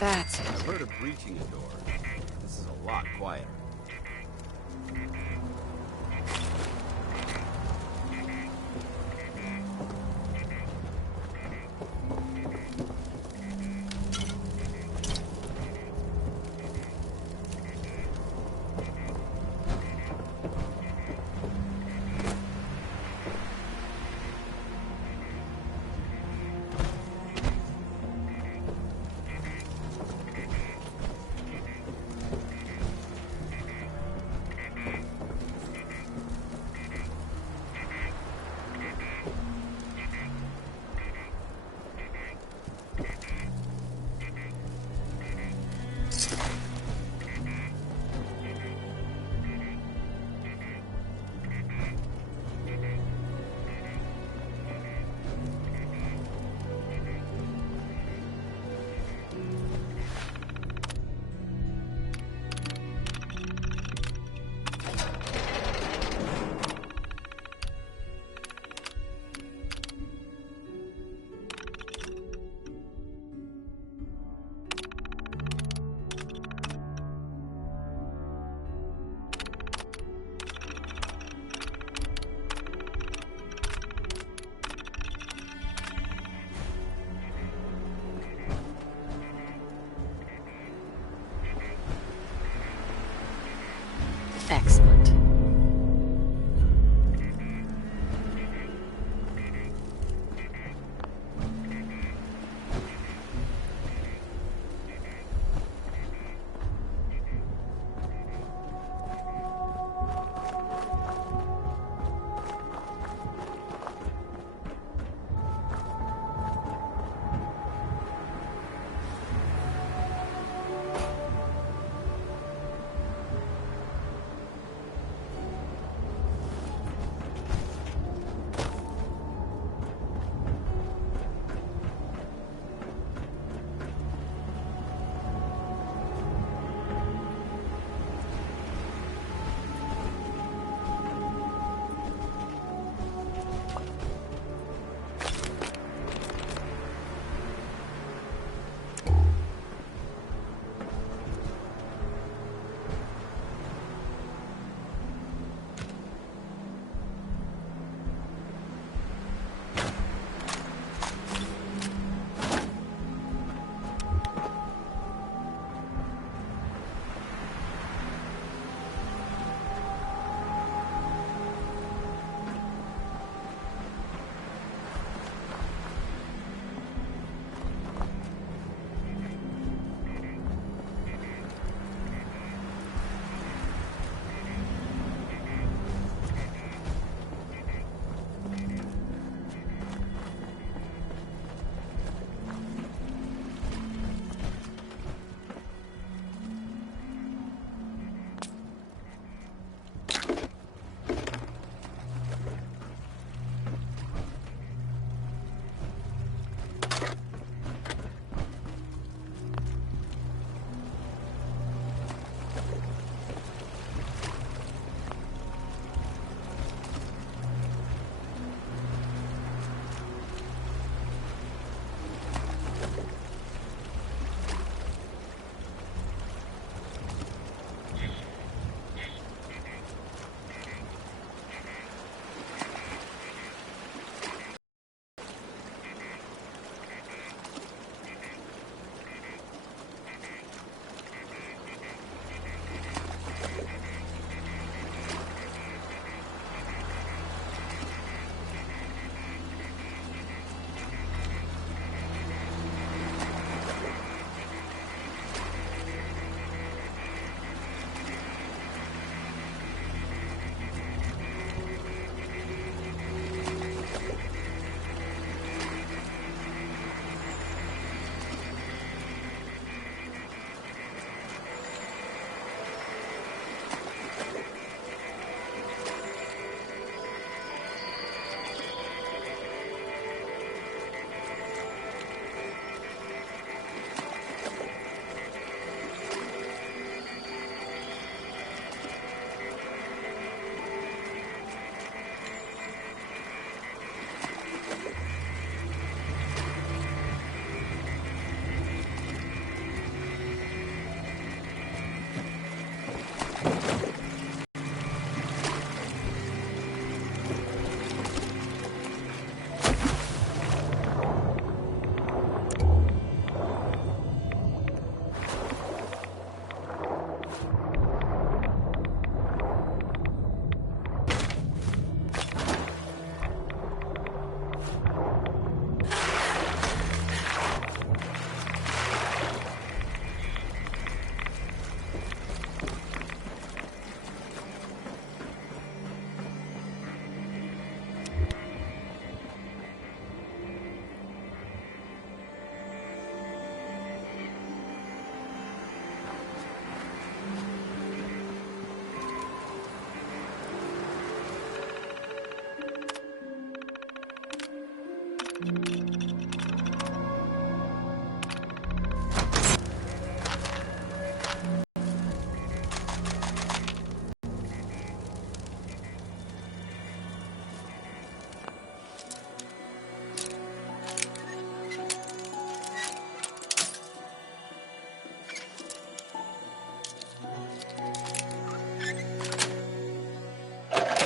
That's it. I've heard of breaching a door. This is a lot quieter. Excellent.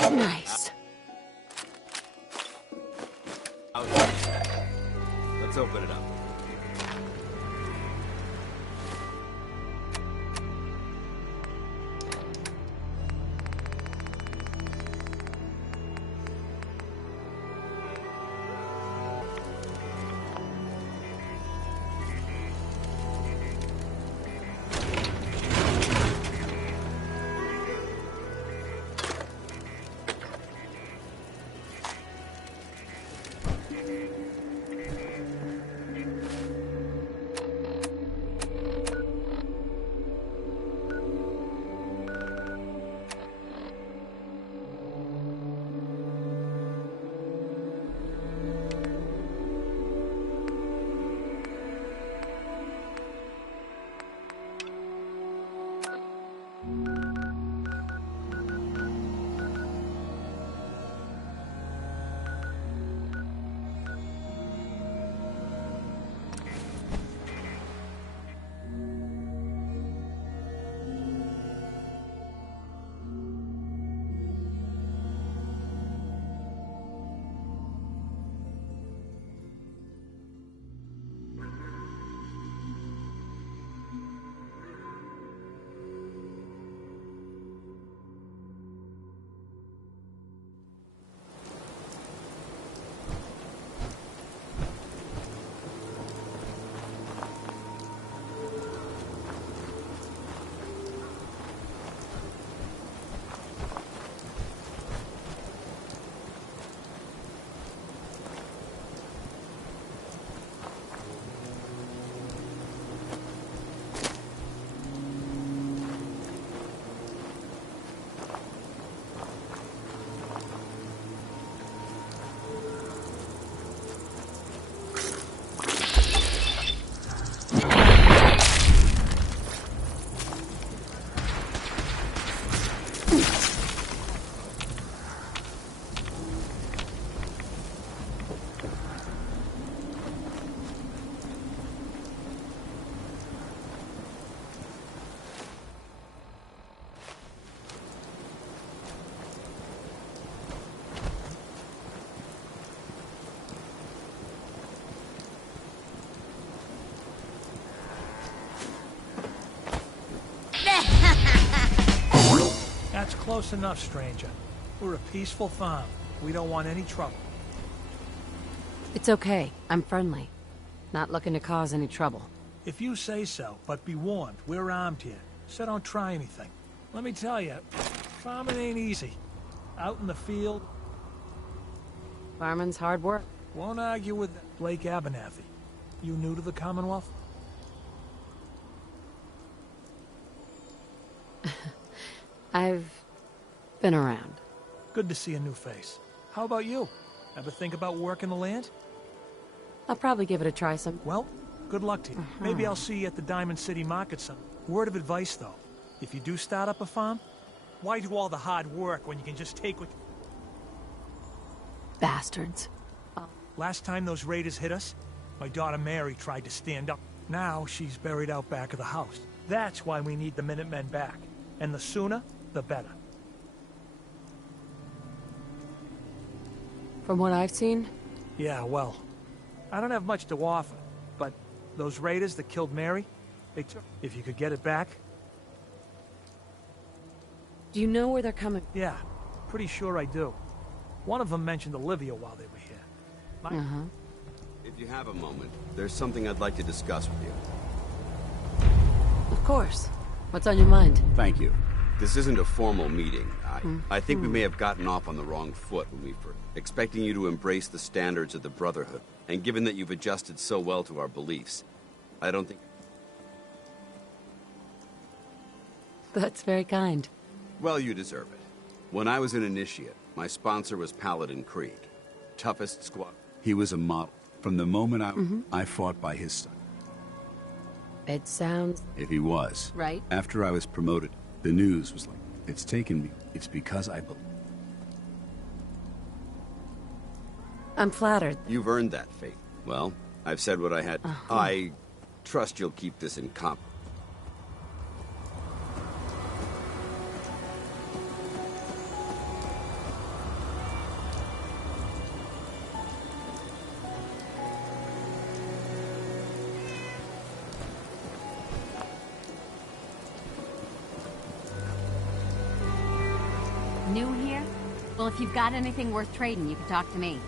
Nice. Let's open it up. That's close enough, stranger. We're a peaceful farm. We don't want any trouble. It's okay. I'm friendly. Not looking to cause any trouble. If you say so, but be warned, we're armed here, so don't try anything. Let me tell you, farming ain't easy. Out in the field... Farming's hard work. Won't argue with Blake Abernathy. You new to the Commonwealth? I've been around. Good to see a new face. How about you? Ever think about working the land? I'll probably give it a try some... Well, good luck to you. Maybe I'll see you at the Diamond City Market some. Word of advice, though. If you do start up a farm, why do all the hard work when you can just take what... Bastards. Last time those raiders hit us, my daughter Mary tried to stand up. Now she's buried out back of the house. That's why we need the Minutemen back. And the sooner, the better. From what I've seen? Yeah, well, I don't have much to offer, but those raiders that killed Mary, they took... If you could get it back... Do you know where they're coming? Yeah, pretty sure I do. One of them mentioned Olivia while they were here. If you have a moment, there's something I'd like to discuss with you. Of course. What's on your mind? Thank you. This isn't a formal meeting. I think we may have gotten off on the wrong foot when we were expecting you to embrace the standards of the Brotherhood. And given that you've adjusted so well to our beliefs, I don't think... That's very kind. Well, you deserve it. When I was an initiate, my sponsor was Paladin Krieg. Toughest squad. He was a model. From the moment I fought by his side. It sounds... If he was. Right. After I was promoted, the news was like, it's taken me. It's because I believe. I'm flattered. You've earned that fate. Well, I've said what I had. I trust you'll keep this in comp. New here? Well, if you've got anything worth trading, you can talk to me.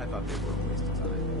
I thought they were a waste of time.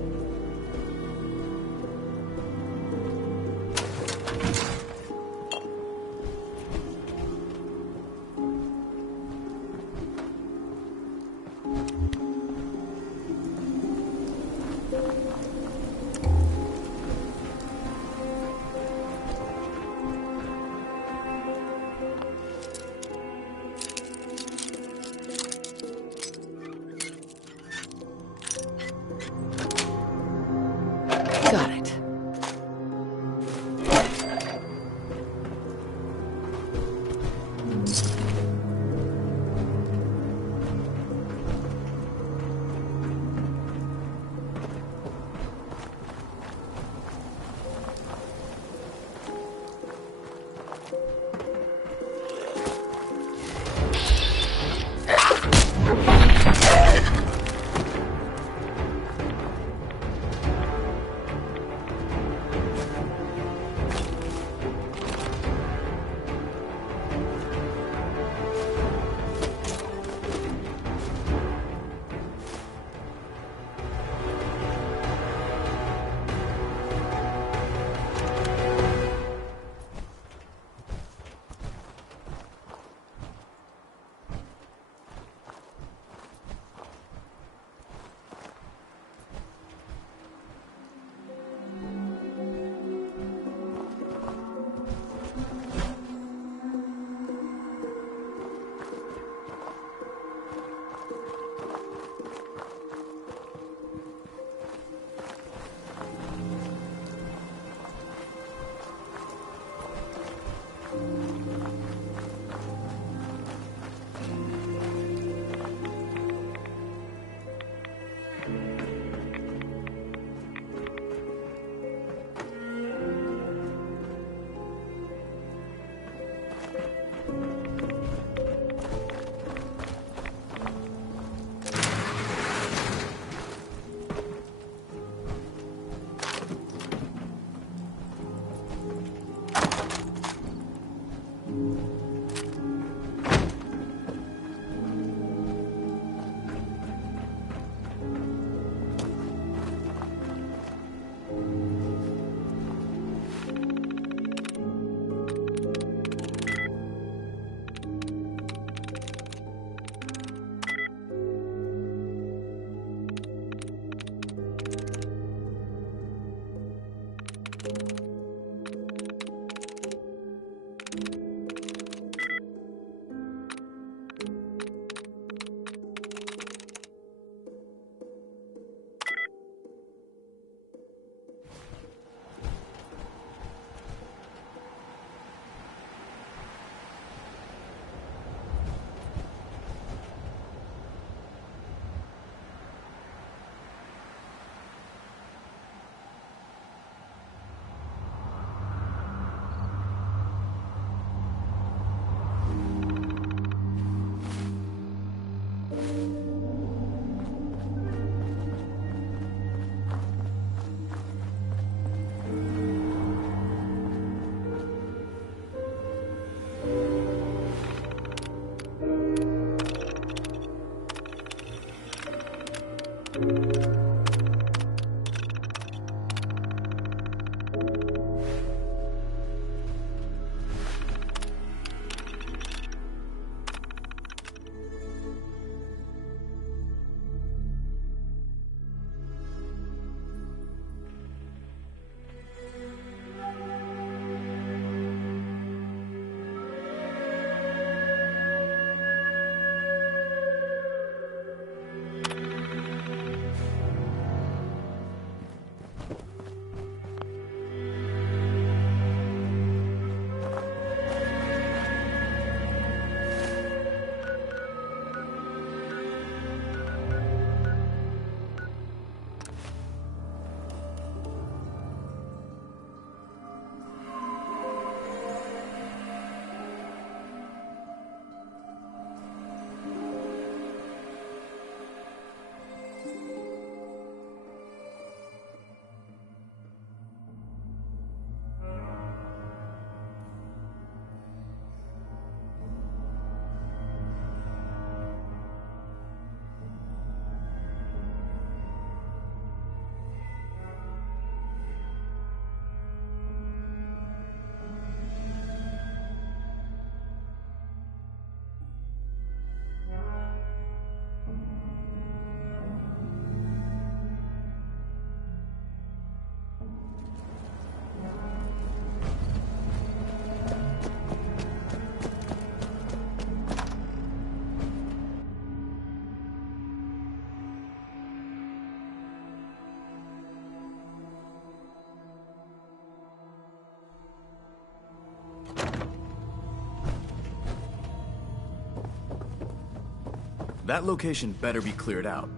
That location better be cleared out.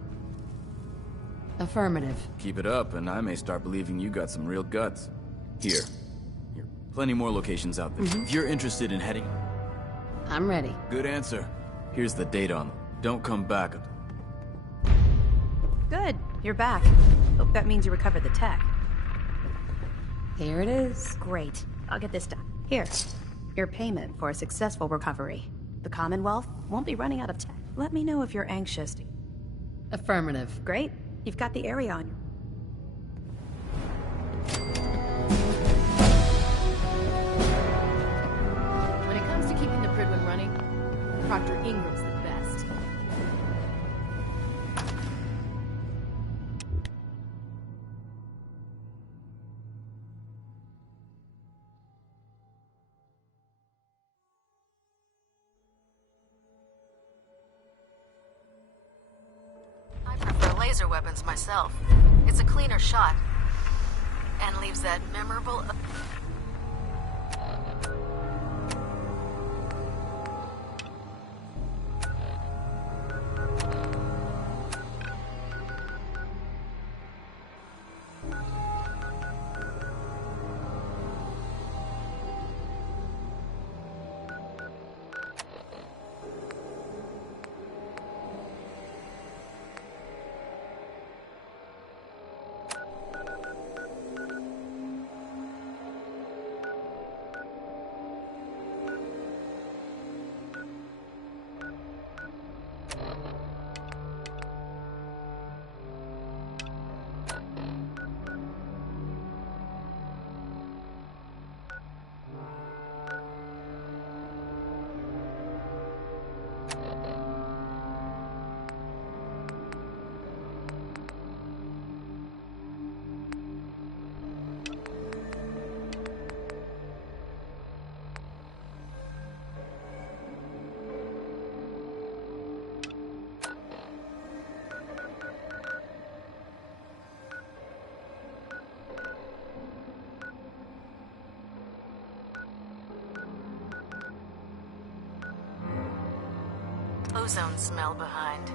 Affirmative. Keep it up, and I may start believing you got some real guts. Here. Plenty more locations out there. If you're interested in heading... I'm ready. Good answer. Here's the date on them. Don't come back. Good. You're back. Hope that means you recovered the tech. Here it is. Great. I'll get this done. Here. Your payment for a successful recovery. The Commonwealth won't be running out of tech. Let me know if you're anxious. Affirmative. Great. You've got the area on you. When it comes to keeping the Prydwen running, Proctor Ingram's the best. I prefer laser weapons myself. It's a cleaner shot. And leaves that memorable... Ozone smell behind.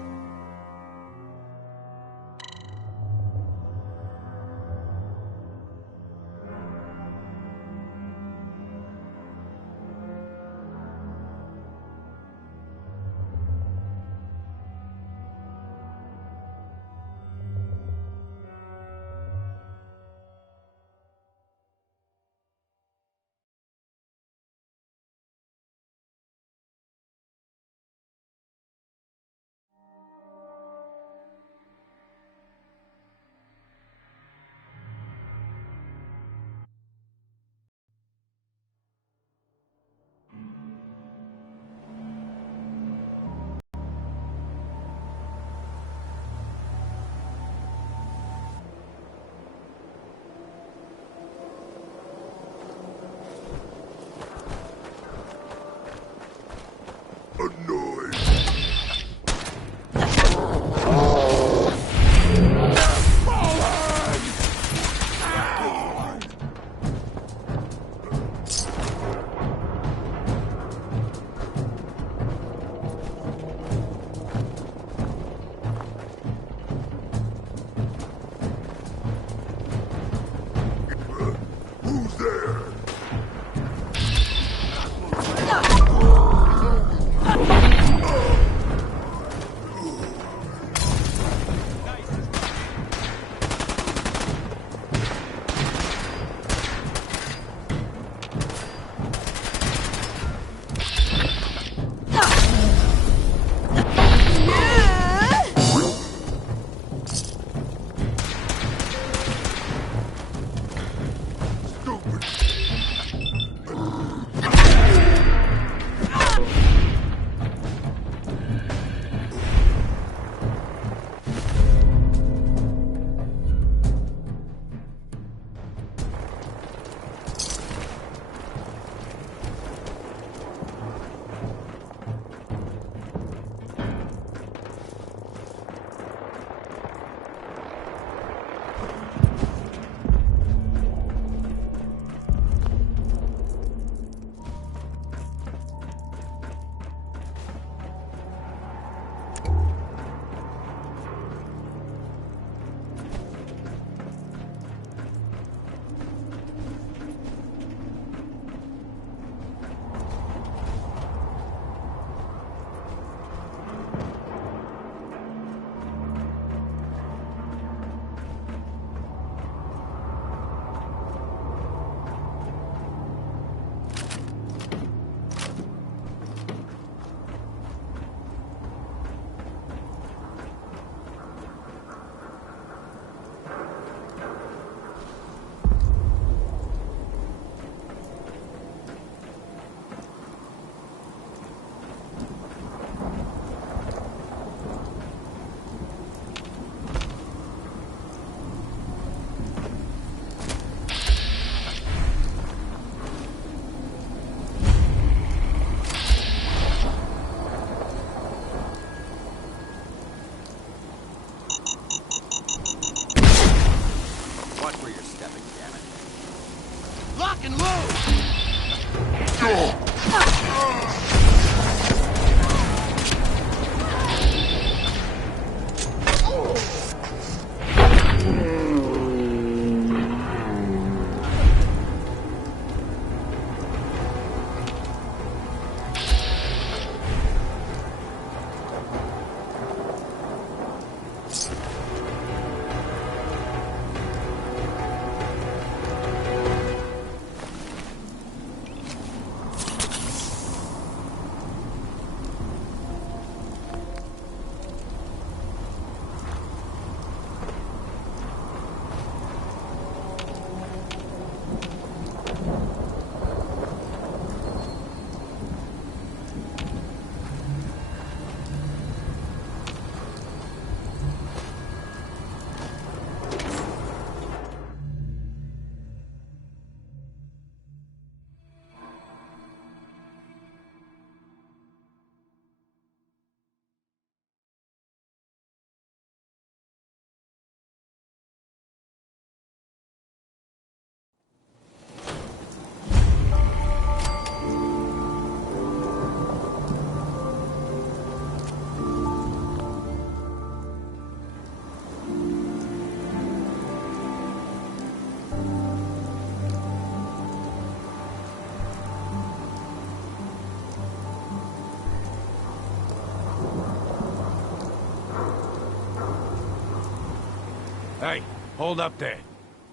Hey, hold up there.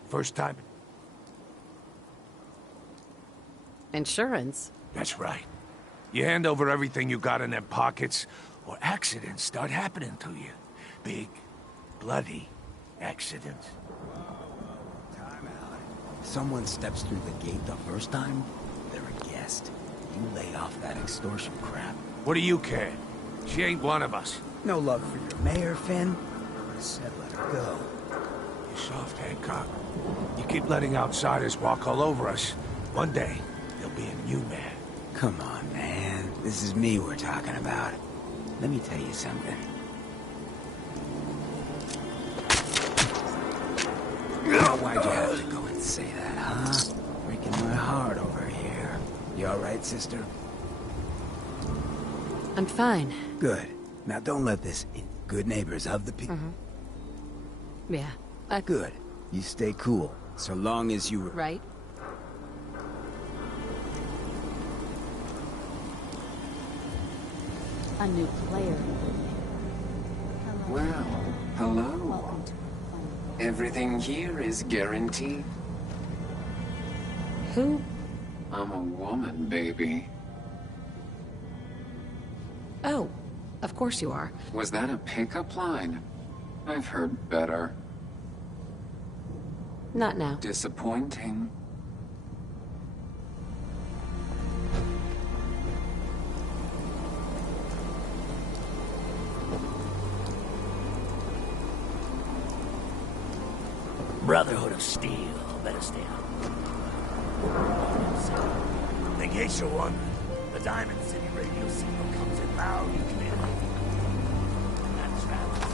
First time? Insurance? That's right. You hand over everything you got in them pockets, or accidents start happening to you. Big, bloody accidents. Time out. Someone steps through the gate the first time, they're a guest. You lay off that extortion crap. What do you care? She ain't one of us. No love for your mayor, Finn? I said let her go. You soft, Hancock. You keep letting outsiders walk all over us. One day, there'll be a new man. Come on, man. This is me we're talking about. Let me tell you something. Why'd you have to go and say that, huh? Breaking my heart over here. You alright, sister? I'm fine. Good. Now don't let this in. Good neighbors of the people. Yeah. Good. You stay cool. So long as you... Right? A new player. Well, hello. Everything here is guaranteed. Who? I'm a woman, baby. Oh, of course you are. Was that a pickup line? I've heard better. Not now. Disappointing. Brotherhood of Steel. Better stay out. In case you're wondering, the Diamond City radio signal comes in loud and clear. And that travels.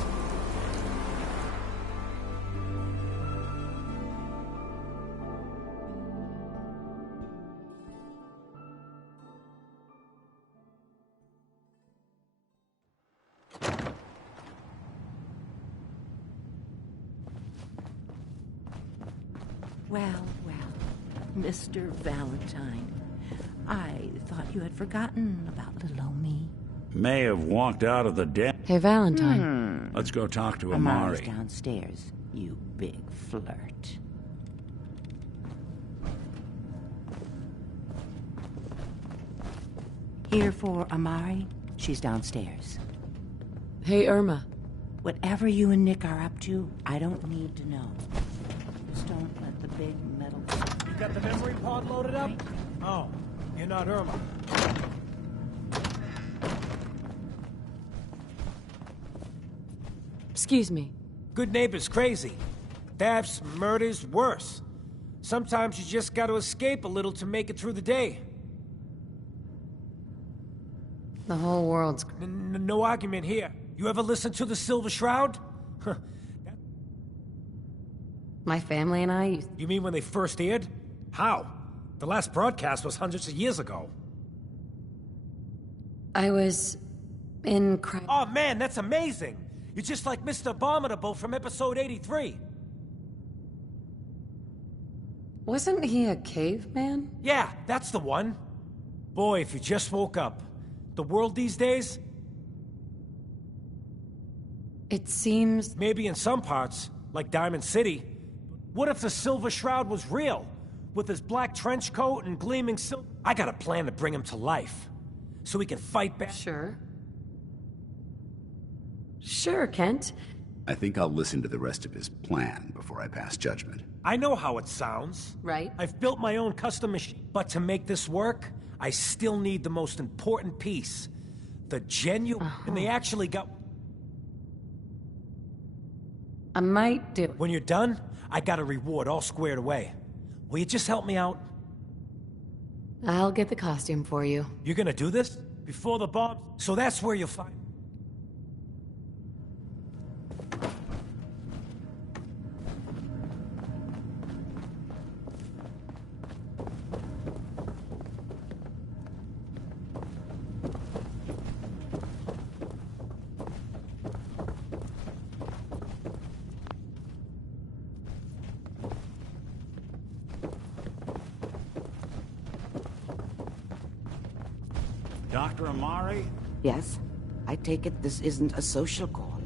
Well, Mr. Valentine. I thought you had forgotten about little old me. May have walked out of the den. Hey, Valentine. Let's go talk to Amari's Amari. downstairs, you big flirt. Here for Amari? She's downstairs. Hey, Irma. Whatever you and Nick are up to, I don't need to know. Just don't let the big metal... You got the memory pod loaded up? Oh, you're not Irma. Excuse me. Good neighbors crazy. Thefts, murders, worse. Sometimes you just gotta escape a little to make it through the day. The whole world's... No argument here. You ever listen to the Silver Shroud? My family and I... You mean when they first aired? How? The last broadcast was hundreds of years ago. I was... in... Oh man, that's amazing! You're just like Mr. Abominable from episode 83. Wasn't he a caveman? Yeah, that's the one. Boy, if you just woke up. The world these days? It seems... Maybe in some parts, like Diamond City. What if the Silver Shroud was real? With his black trench coat and gleaming silver... I got a plan to bring him to life. So he can fight back. Sure. Sure, Kent. I think I'll listen to the rest of his plan before I pass judgment. I know how it sounds. Right. I've built my own custom machine. But to make this work, I still need the most important piece. The genuine... And they actually got... I might do... When you're done, I got a reward all squared away. Will you just help me out? I'll get the costume for you. You're gonna do this? Before the bomb? So that's where you'll find... Dr. Amari? Yes? I take it this isn't a social call.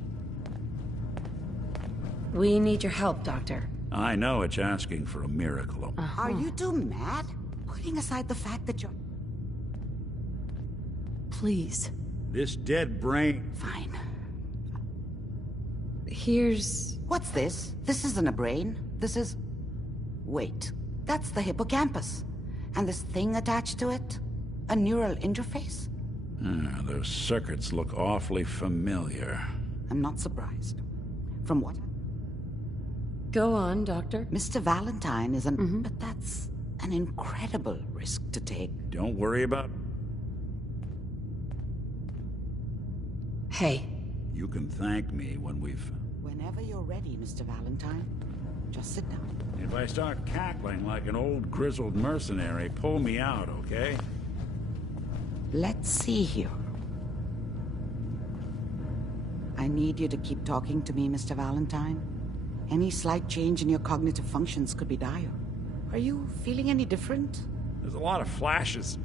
We need your help, Doctor. I know it's asking for a miracle. Are you two mad? Putting aside the fact that you're... Please. This dead brain... Fine. Here's... What's this? This isn't a brain. This is... Wait. That's the hippocampus. And this thing attached to it? A neural interface? Those circuits look awfully familiar. I'm not surprised. From what? Go on, Doctor. Mr. Valentine is an... But that's an incredible risk to take. Don't worry about... Hey. You can thank me when we've... Whenever you're ready, Mr. Valentine. Just sit down. If I start cackling like an old grizzled mercenary, pull me out, okay? Let's see here. I need you to keep talking to me, Mr. Valentine. Any slight change in your cognitive functions could be dire. Are you feeling any different? There's a lot of flashes.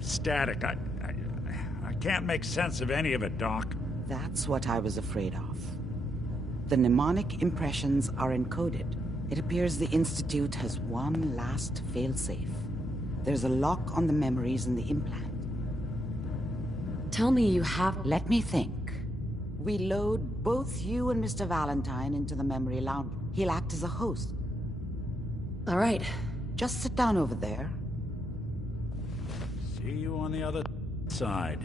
Static. I can't make sense of any of it, Doc. That's what I was afraid of. The mnemonic impressions are encoded. It appears the Institute has one last failsafe. There's a lock on the memories in the implant. Tell me you have... Let me think. We load both you and Mr. Valentine into the memory lounge. He'll act as a host. All right. Just sit down over there. See you on the other side.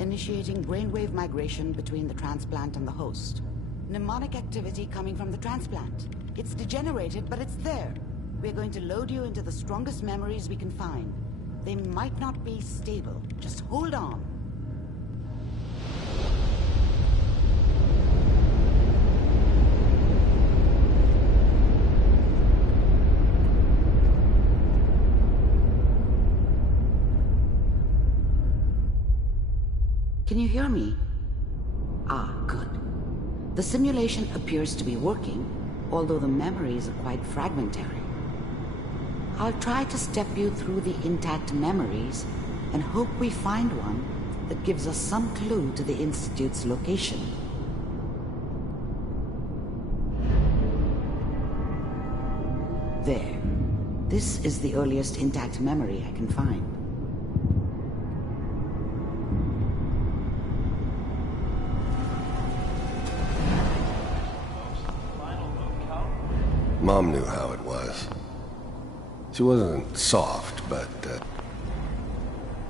Initiating brainwave migration between the transplant and the host. Mnemonic activity coming from the transplant. It's degenerated, but it's there. We're going to load you into the strongest memories we can find. They might not be stable. Just hold on. Can you hear me? Ah, good. The simulation appears to be working, although the memories are quite fragmentary. I'll try to step you through the intact memories and hope we find one that gives us some clue to the Institute's location. There. This is the earliest intact memory I can find. Mom knew how it was. She wasn't soft, but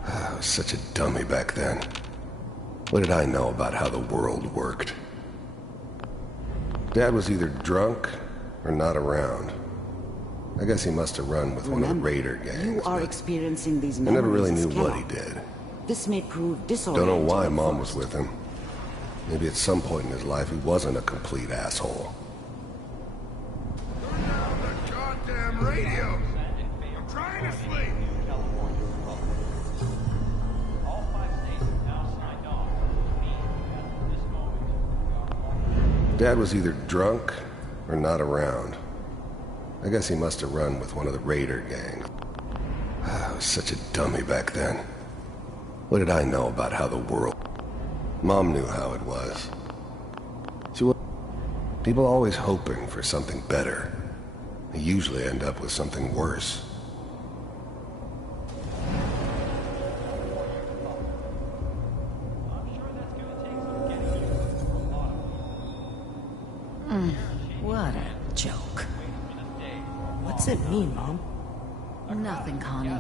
I was such a dummy back then. What did I know about how the world worked? Dad was either drunk or not around. I guess he must have run with one of the raider gangs. You are experiencing these I memories. never really knew as what he Kellogg. did. This may prove disorienting. Don't know why at Mom first. was with him. Maybe at some point in his life he wasn't a complete asshole. Goddamn radio! I'm trying to sleep! Dad was either drunk or not around. I guess he must have run with one of the raider gangs. I was such a dummy back then. What did I know about how the world... Mom knew how it was. She was... People always hoping for something better. They usually end up with something worse. What a joke. What's it mean, Mom? Nothing, Connie.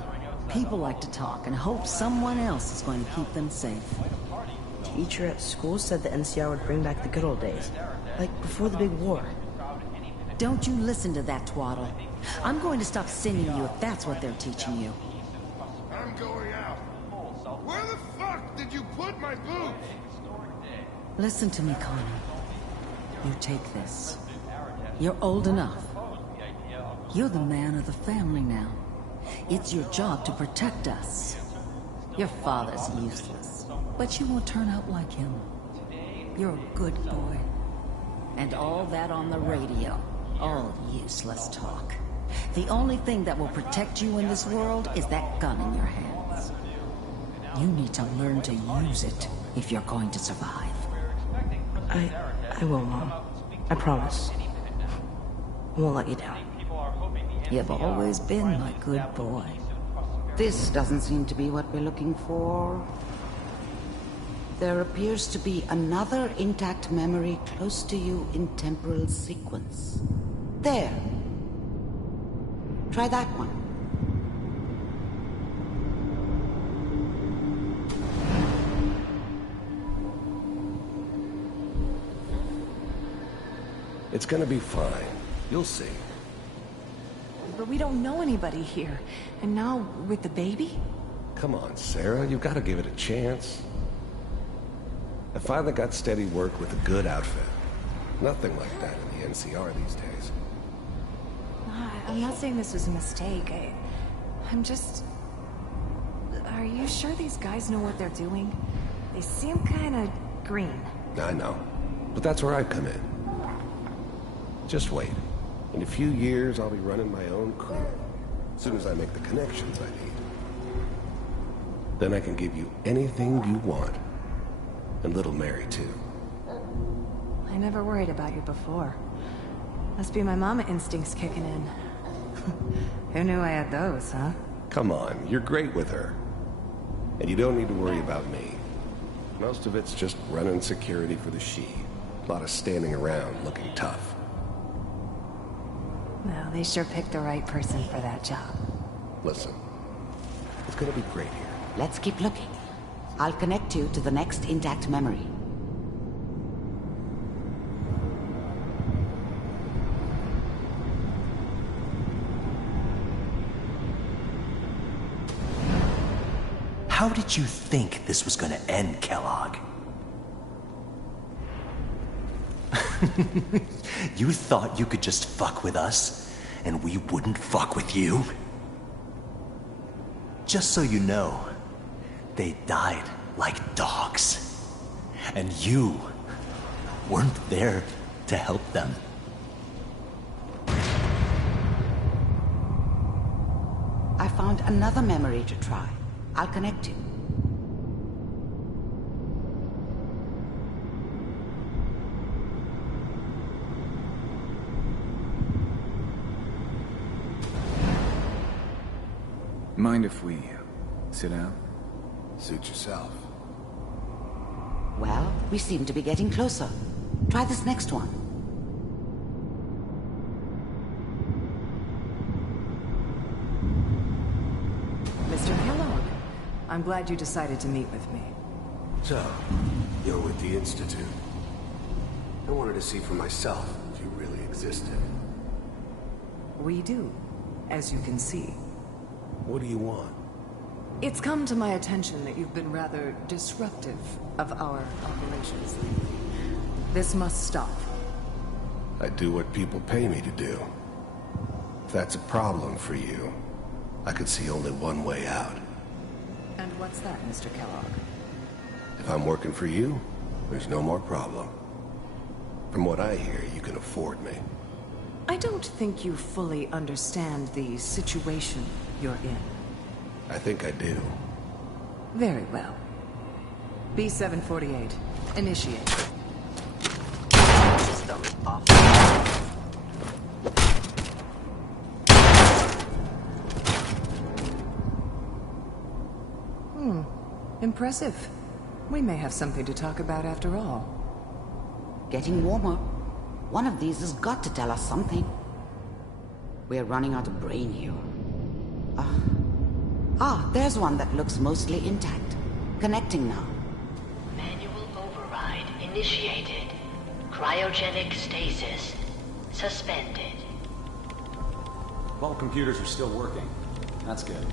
People like to talk and hope someone else is going to keep them safe. Teacher at school said the NCR would bring back the good old days. Like before the big war. Don't you listen to that twaddle. I'm going to stop singing you if that's what they're teaching you. I'm going out. Where the fuck did you put my boots? Listen to me, Connie. You take this. You're old enough. You're the man of the family now. It's your job to protect us. Your father's useless. But you won't turn out like him. You're a good boy. And all that on the radio, all useless talk. The only thing that will protect you in this world is that gun in your hands. You need to learn to use it if you're going to survive. I will, Mom. I promise. I won't let you down. You've always been my good boy. This doesn't seem to be what we're looking for. There appears to be another intact memory close to you in temporal sequence. There. Try that one. It's gonna be fine. You'll see. But we don't know anybody here. And now, with the baby? Come on, Sarah. You've got to give it a chance. I finally got steady work with a good outfit. Nothing like that in the NCR these days. I'm not saying this was a mistake. I'm just... Are you sure these guys know what they're doing? They seem kind of green. I know. But that's where I come in. Just wait. In a few years, I'll be running my own crew. As soon as I make the connections I need. Then I can give you anything you want. And little Mary, too. I never worried about you before. Must be my mama instincts kicking in. Who knew I had those, huh? Come on, you're great with her. And you don't need to worry about me. Most of it's just running security for the she. A lot of standing around looking tough. Well, they sure picked the right person for that job. Listen, it's gonna be great here. Let's keep looking. I'll connect you to the next intact memory. How did you think this was gonna end, Kellogg? You thought you could just fuck with us, and we wouldn't fuck with you? Just so you know, they died like dogs. And you weren't there to help them. I found another memory to try. I'll connect you. Mind if we sit down? Suit yourself. Well, we seem to be getting closer. Try this next one. Mr. Kellogg, I'm glad you decided to meet with me. So, you're with the Institute. I wanted to see for myself if you really existed. We do, as you can see. What do you want? It's come to my attention that you've been rather disruptive of our operations lately. This must stop. I do what people pay me to do. If that's a problem for you, I could see only one way out. And what's that, Mr. Kellogg? If I'm working for you, there's no more problem. From what I hear, you can afford me. I don't think you fully understand the situation you're in. I think I do. Very well. B-748, initiate. System off. Impressive. We may have something to talk about after all. Getting warmer. One of these has got to tell us something. We're running out of brain here. There's one that looks mostly intact. Connecting now. Manual override initiated. Cryogenic stasis suspended. All computers are still working. That's good.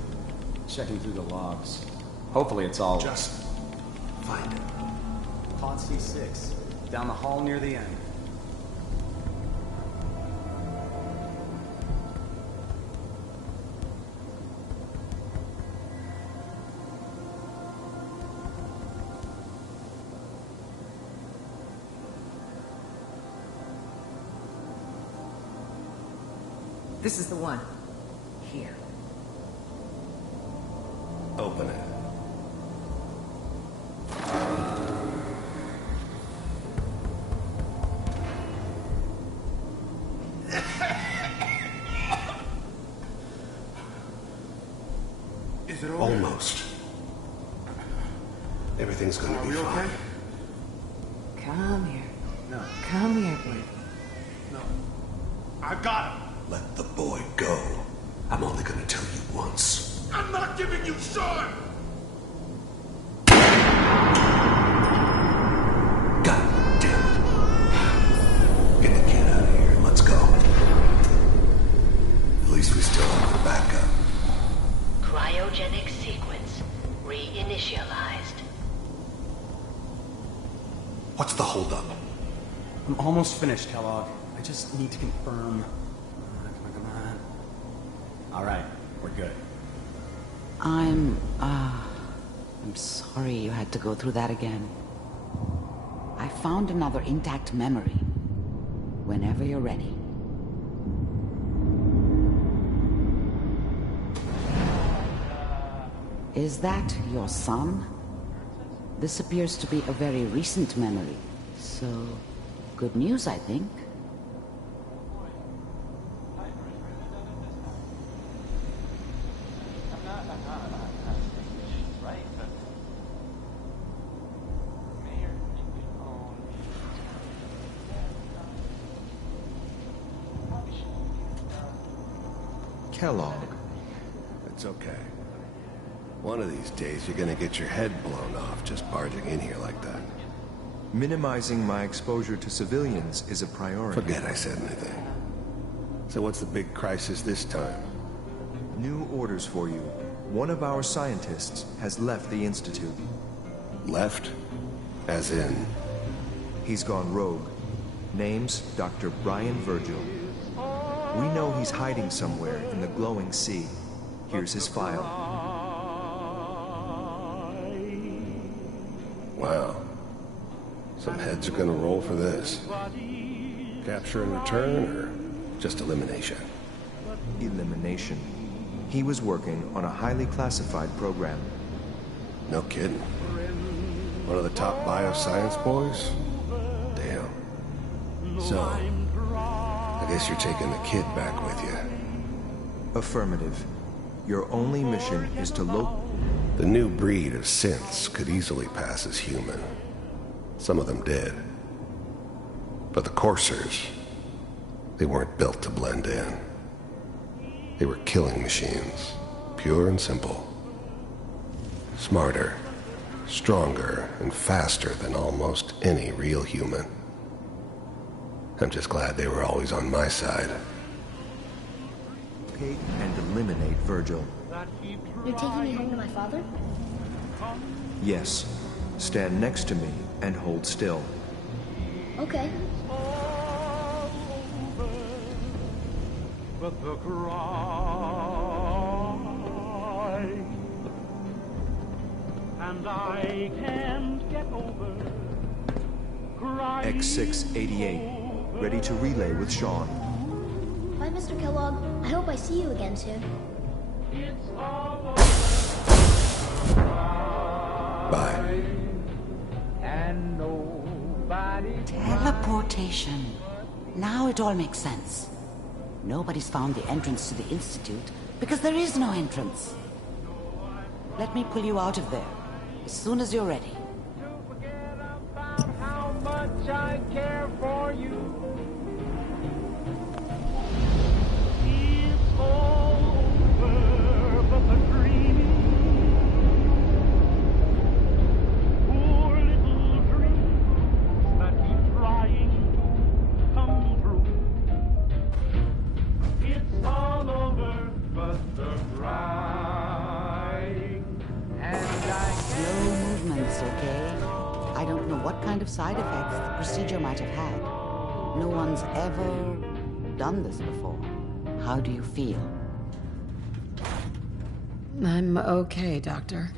Checking through the logs. Hopefully it's all... Just find it. Pod C6. Down the hall near the end. This is the one. Here. Open it. Is it over? Almost. Everything's gonna be fine. Okay? Come here. No. Come here, baby. No. I got him. Let the boy go. I'm only gonna tell you once. I'm not giving you Sean! God damn it. Get the kid out of here and let's go. At least we still have the backup. Cryogenic sequence reinitialized. What's the holdup? I'm almost finished, Kellogg. I just need to confirm. Come on. All right, we're good. I'm sorry you had to go through that again. I found another intact memory. Whenever you're ready. Is that your son? This appears to be a very recent memory. So, good news, I think. Kellogg. It's okay. One of these days, you're gonna get your head blown off just barging in here like that. Minimizing my exposure to civilians is a priority. Forget I said anything. So what's the big crisis this time? New orders for you. One of our scientists has left the Institute. Left? As in? He's gone rogue. Name's Dr. Brian Virgil. We know he's hiding somewhere in the glowing sea. Here's his file. Wow. Some heads are gonna roll for this. Capture and return, or just elimination? Elimination. He was working on a highly classified program. No kidding. One of the top bioscience boys? Damn. So, I guess you're taking the kid back with you. Affirmative. Your only mission is to The new breed of synths could easily pass as human. Some of them did. But the coursers, they weren't built to blend in. They were killing machines, pure and simple. Smarter, stronger, and faster than almost any real human. I'm just glad they were always on my side. locate and eliminate Virgil. You're taking me home to my father? Yes. Stand next to me and hold still. Okay. But the cry, and I can't get over crying. X688, ready to relay with Sean. Bye, Mr. Kellogg. I hope I see you again soon. Bye. And nobody. Teleportation. Now it all makes sense. Nobody's found the entrance to the Institute because there is no entrance. Let me pull you out of there as soon as you're ready. How much I care for you. It's all over, but the dreaming. Poor little dreams that keep trying to come true. It's all over, but the crying. And I Slow movements, okay? I don't know what kind of side effects the procedure might have had. No one's ever done this before. How do you feel? I'm okay, Doctor.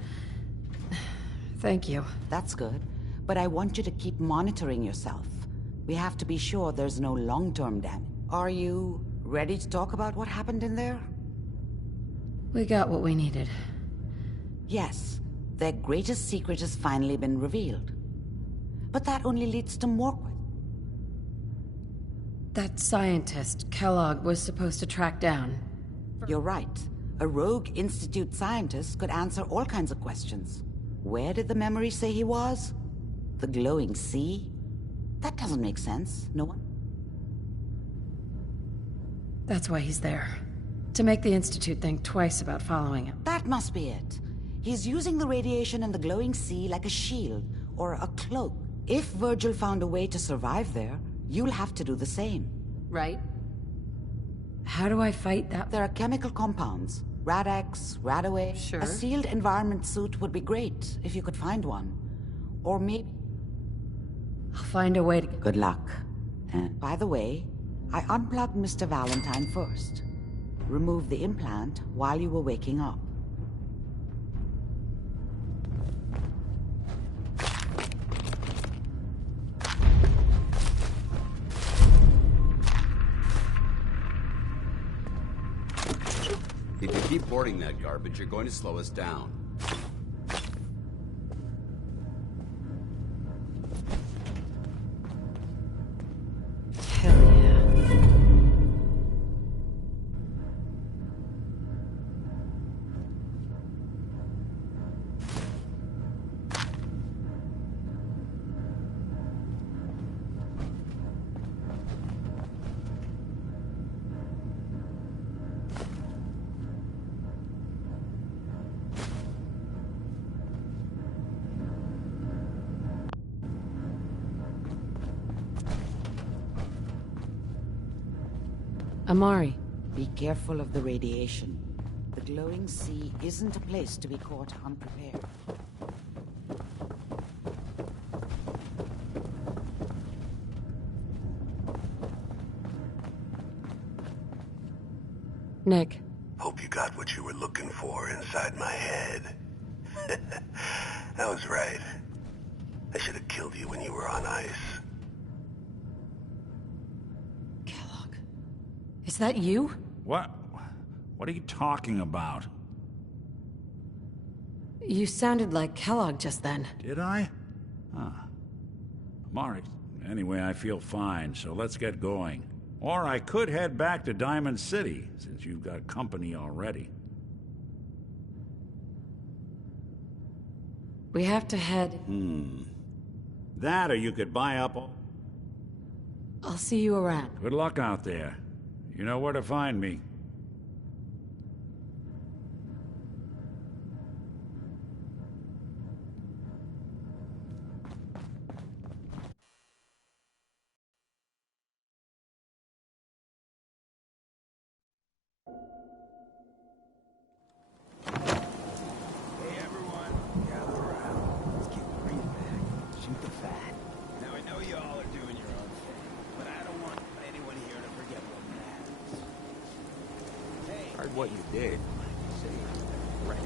Thank you. That's good. But I want you to keep monitoring yourself. We have to be sure there's no long-term damage. Are you Ready to talk about what happened in there? We got what we needed. Yes, their greatest secret has finally been revealed. But that only leads to more questions. That scientist Kellogg was supposed to track down. You're right. A rogue Institute scientist could answer all kinds of questions. Where did the memory say he was? The glowing sea? That doesn't make sense. No one? That's why he's there. To make the Institute think twice about following him. That must be it. He's using the radiation in the glowing sea like a shield or a cloak. If Virgil found a way to survive there, you'll have to do the same. Right? How do I fight that? There are chemical compounds. Rad-X, Radaway. Sure. A sealed environment suit would be great if you could find one. Or maybe... I'll find a way to... Good luck. And by the way, I unplugged Mr. Valentine first. Removed the implant while you were waking up. If you keep boarding that garbage, you're going to slow us down. Hell yeah. Amari. Be careful of the radiation. The glowing sea isn't a place to be caught unprepared. Nick. Hope you got what you were looking for inside my head. I was right. I should have killed you when you were on ice. Is that you? What? What are you talking about? You sounded like Kellogg just then. Did I? Huh. Amari. Anyway, I feel fine, so let's get going. Or I could head back to Diamond City, since you've got company already. We have to head... That, or you could buy up... I'll see you around. Good luck out there. You know where to find me. What you did. Rex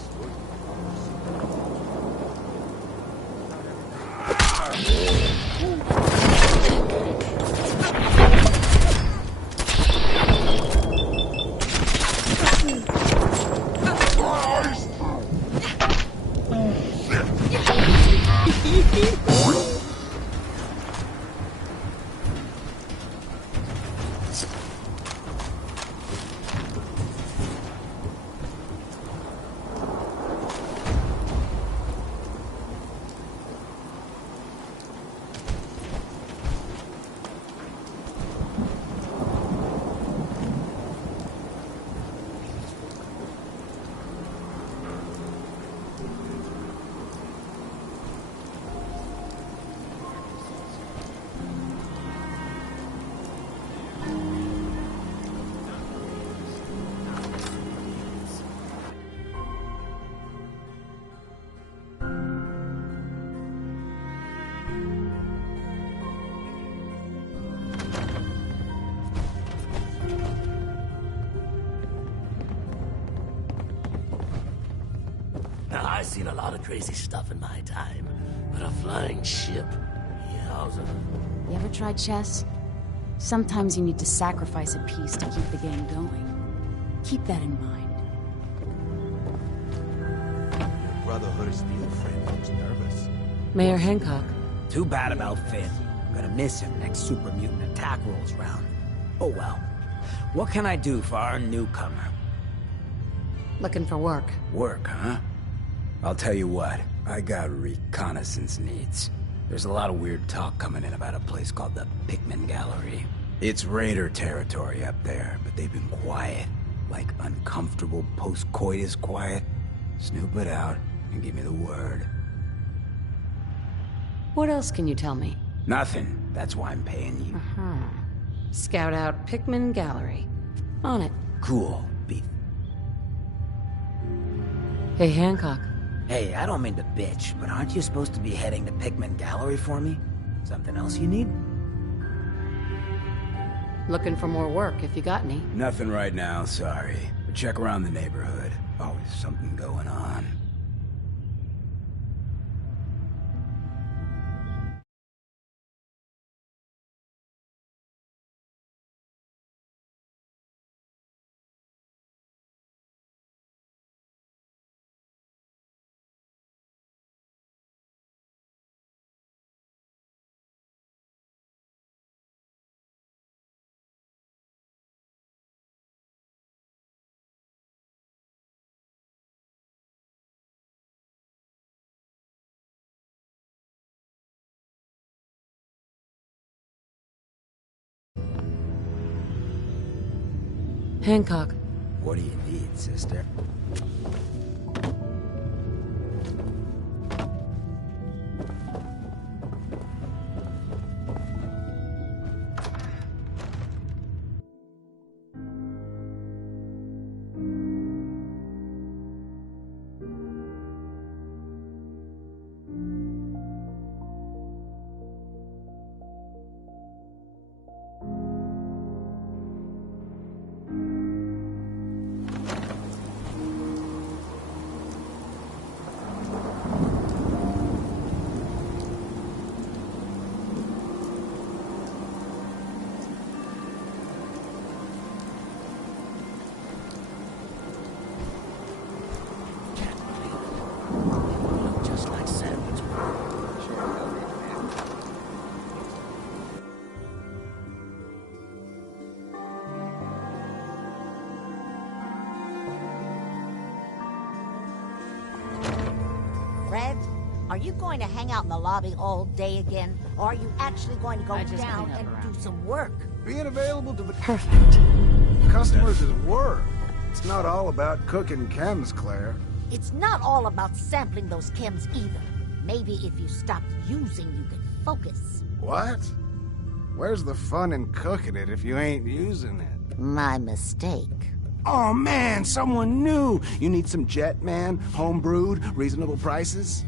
Now, I've seen a lot of crazy stuff in my time, but a flying ship, yowza. You ever tried chess? Sometimes you need to sacrifice a piece to keep the game going. Keep that in mind. The Brotherhood Steel friend looks nervous. Mayor Hancock. Too bad about Finn. Gonna miss him next super mutant attack rolls round. Oh well. What can I do for our newcomer? Looking for work. Work, huh? I'll tell you what. I got reconnaissance needs. There's a lot of weird talk coming in about a place called the Pikmin Gallery. It's Raider territory up there, but they've been quiet. Like uncomfortable post-coitus quiet. Snoop it out and give me the word. What else can you tell me? Nothing. That's why I'm paying you. Scout out Pikmin Gallery. On it. Cool, Beef. Hey, Hancock. Hey, I don't mean to bitch, but aren't you supposed to be heading to Pikmin Gallery for me? Something else you need? Looking for more work, if you got any. Nothing right now, sorry. But check around the neighborhood. Always something going on. Hancock. What do you need, sister? Fred, are you going to hang out in the lobby all day again? Or are you actually going to go down and do some work? Being available to the perfect customers is work. It's not all about cooking chems, Claire. It's not all about sampling those chems either. Maybe if you stopped using, you could focus. What? Where's the fun in cooking it if you ain't using it? My mistake. Oh man, someone new! You need some Jet, man? Homebrewed, reasonable prices?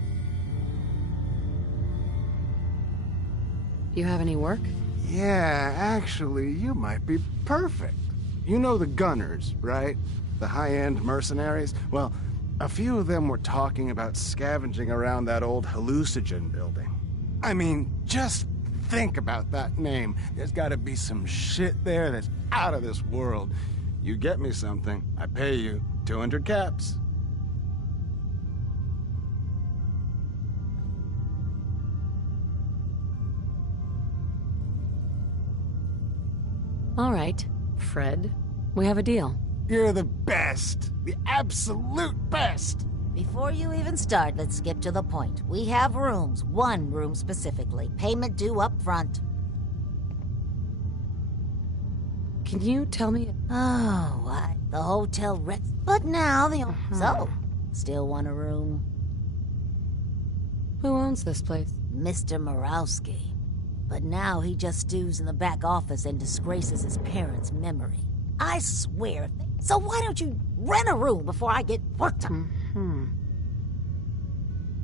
You have any work? Yeah, actually, you might be perfect. You know the Gunners, right? The high-end mercenaries? Well, a few of them were talking about scavenging around that old hallucinogen building. I mean, just think about that name. There's gotta be some shit there that's out of this world. You get me something, I pay you 200 caps. All right, Fred. We have a deal. You're the best. The absolute best. Before you even start, let's skip to the point. We have rooms, one room specifically. Payment due up front. Can you tell me? Oh, what? The hotel wrecks. But now the... So, still want a room? Who owns this place? Mr. Murawski. But now he just stews in the back office and disgraces his parents' memory. I swear. So why don't you rent a room before I get worked on?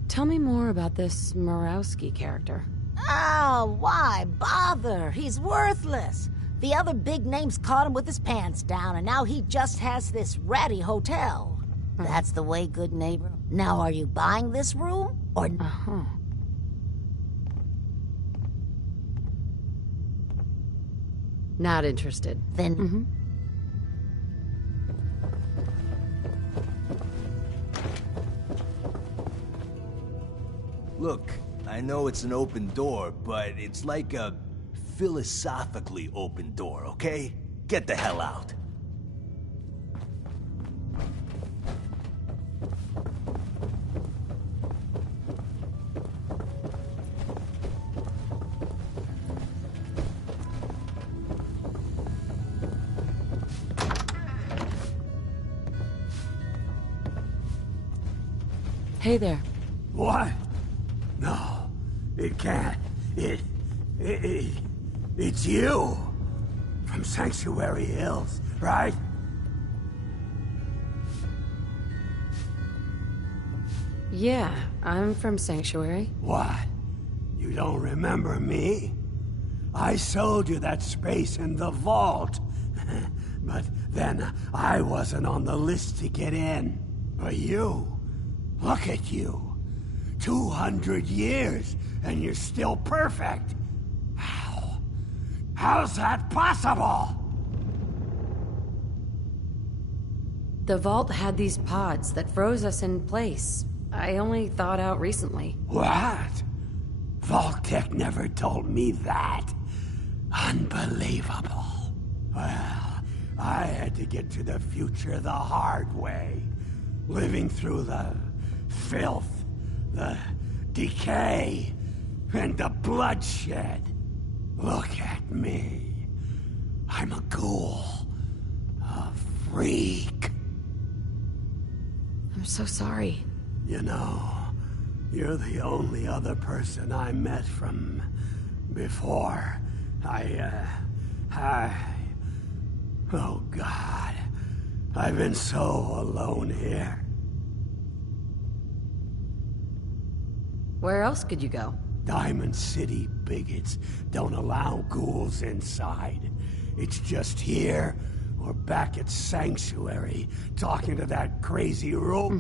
Tell me more about this Murawski character. Oh, why bother? He's worthless. The other big names caught him with his pants down, and now he just has this ratty hotel. That's the way, good neighbor. Now, are you buying this room, or... Not interested. Then... Look, I know it's an open door, but it's like a philosophically open door, okay? Get the hell out. Hey there. What? No, it can't. It's you. From Sanctuary Hills, right? Yeah, I'm from Sanctuary. What? You don't remember me? I sold you that space in the vault. But then I wasn't on the list to get in. But you, look at you. 200 years, and you're still perfect. How's that possible? The vault had these pods that froze us in place. I only thawed out recently. What? Vault-Tec never told me that. Unbelievable. Well, I had to get to the future the hard way. Living through the filth, the decay, and the bloodshed. Look at me. I'm a ghoul. A freak. I'm so sorry. You know, you're the only other person I met from before. Oh God. I've been so alone here. Where else could you go? Diamond City bigots don't allow ghouls inside. It's just here or back at Sanctuary talking to that crazy rope.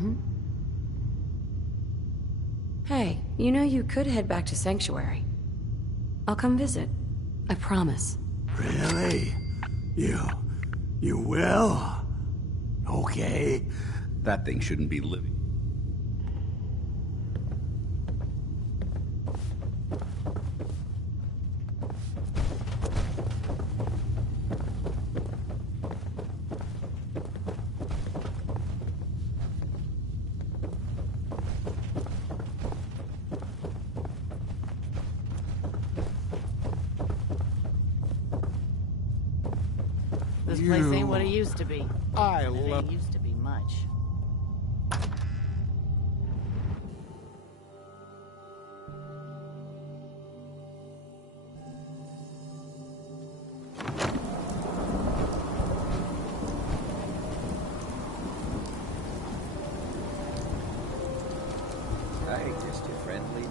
Hey, you know you could head back to Sanctuary. I'll come visit. I promise. Really? You will? Okay. That thing shouldn't be living. This place ain't what it used to be. I It love... ain't used to be much. Hi, just your friendly.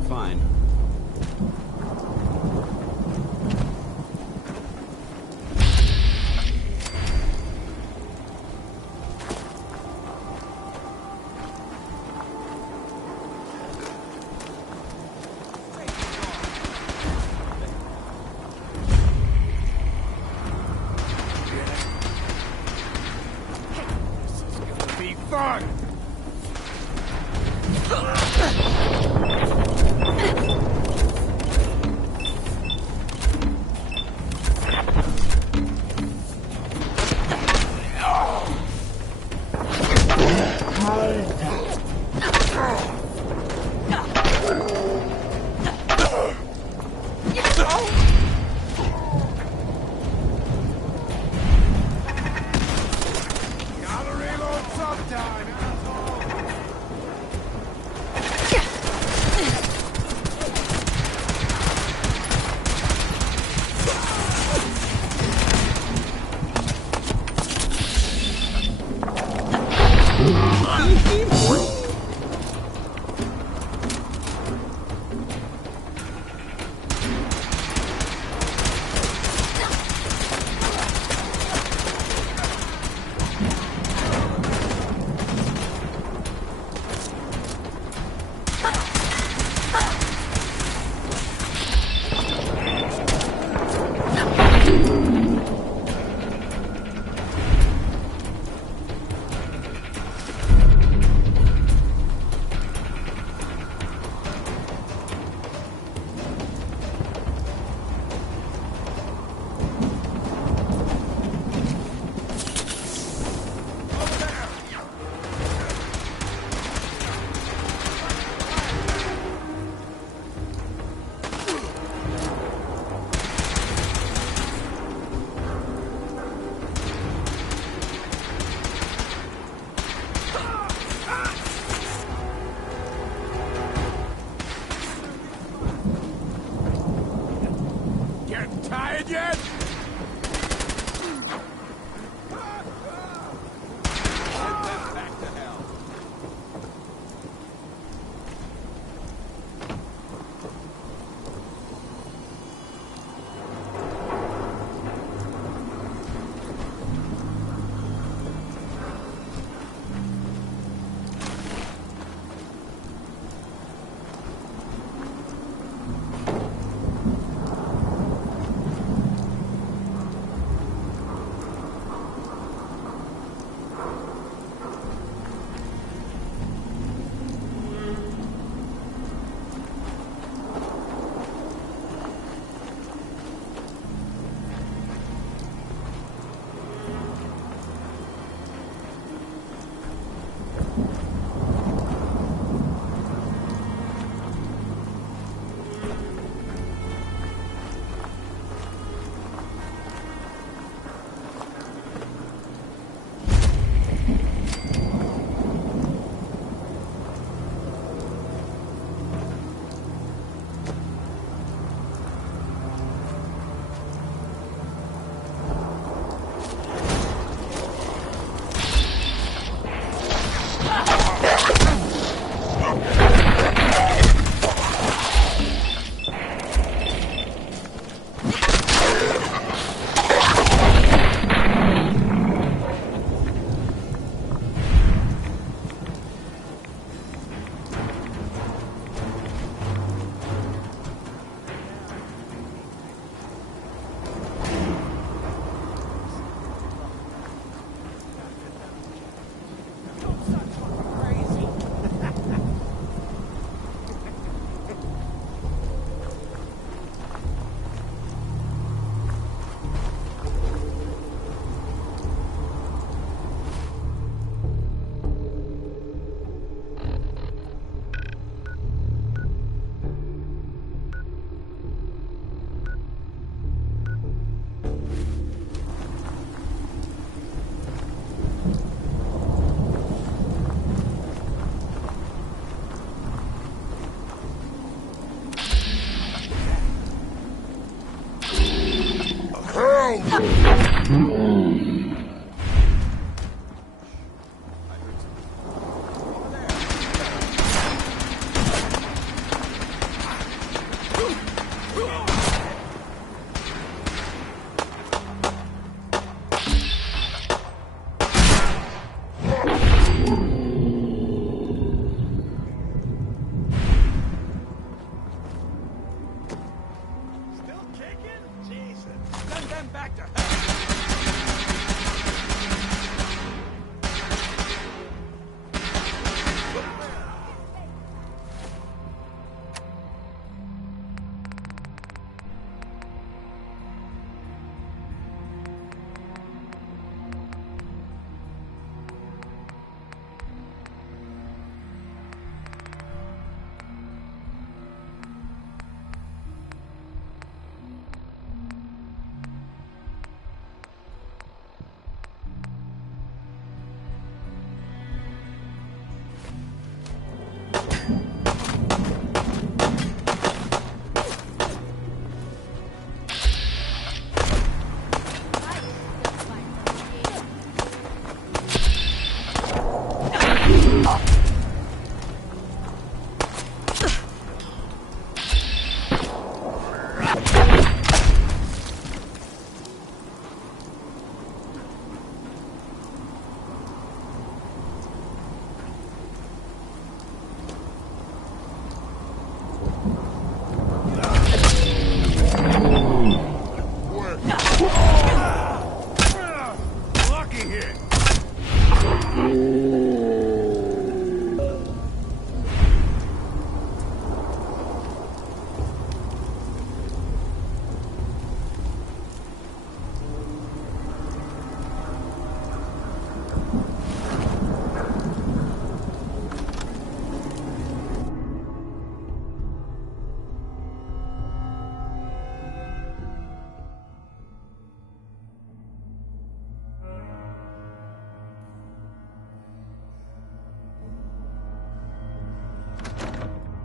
you'll find. Be fun! Gotta reload sometime, asshole! Getting tired yet?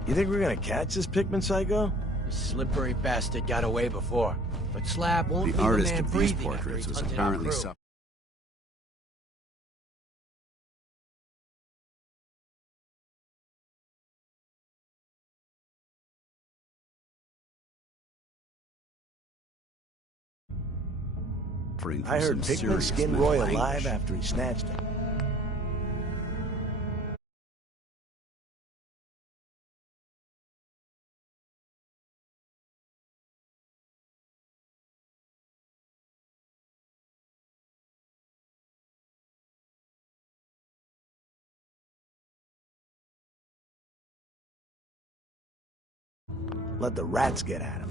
You think we're gonna catch this Pikmin psycho? This slippery bastard got away before. But Slab won't The leave a artist man of these breathing after portraits he's was hunted our apparently crew. suffering from I heard some Pikmin serious skinned mental Roy anguish. alive after he snatched him. Let the rats get at him.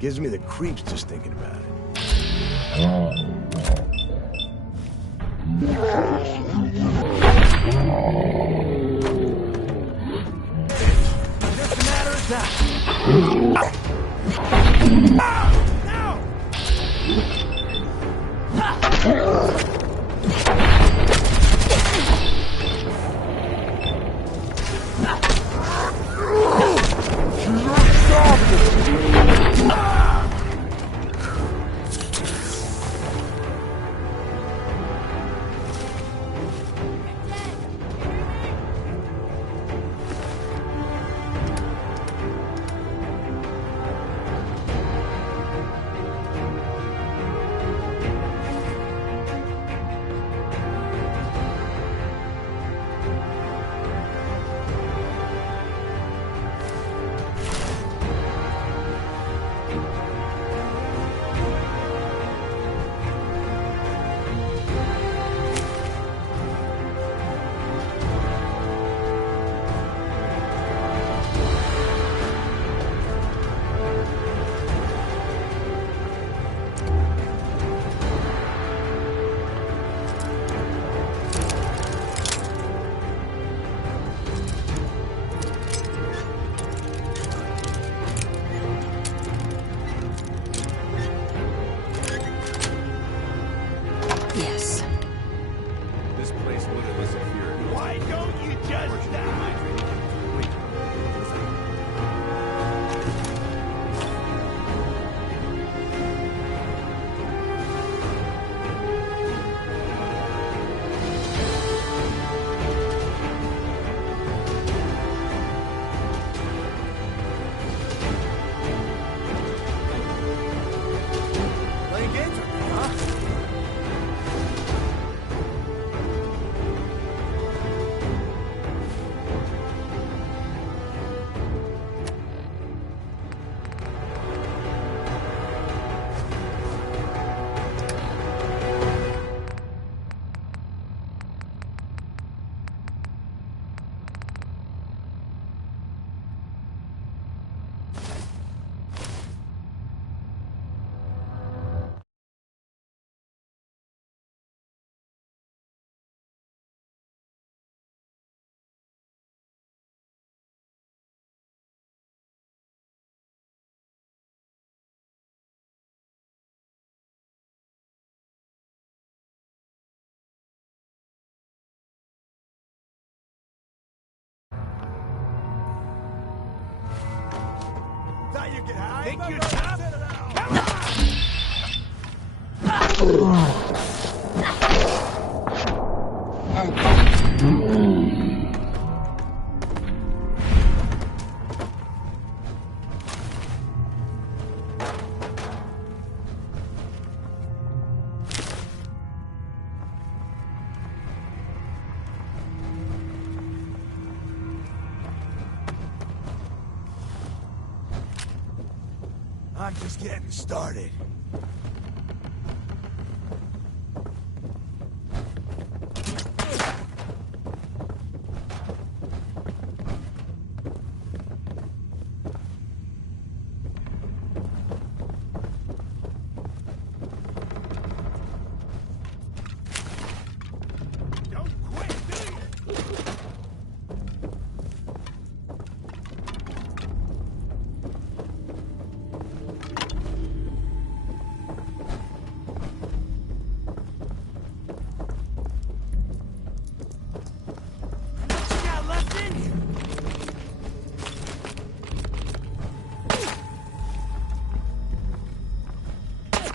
Gives me the creeps just thinking about it. Just a matter of time. Yes. This place would have disappeared. Why don't you just die? Playing games with me, huh? Thought you could hide. Think you're tough? Come on! I'm just getting started.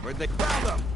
Where'd they found them?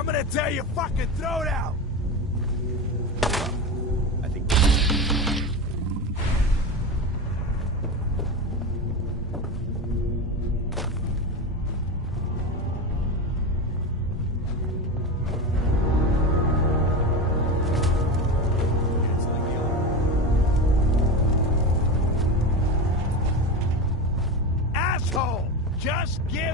I'm gonna tell you fucking throw it out! I think... Asshole! Just give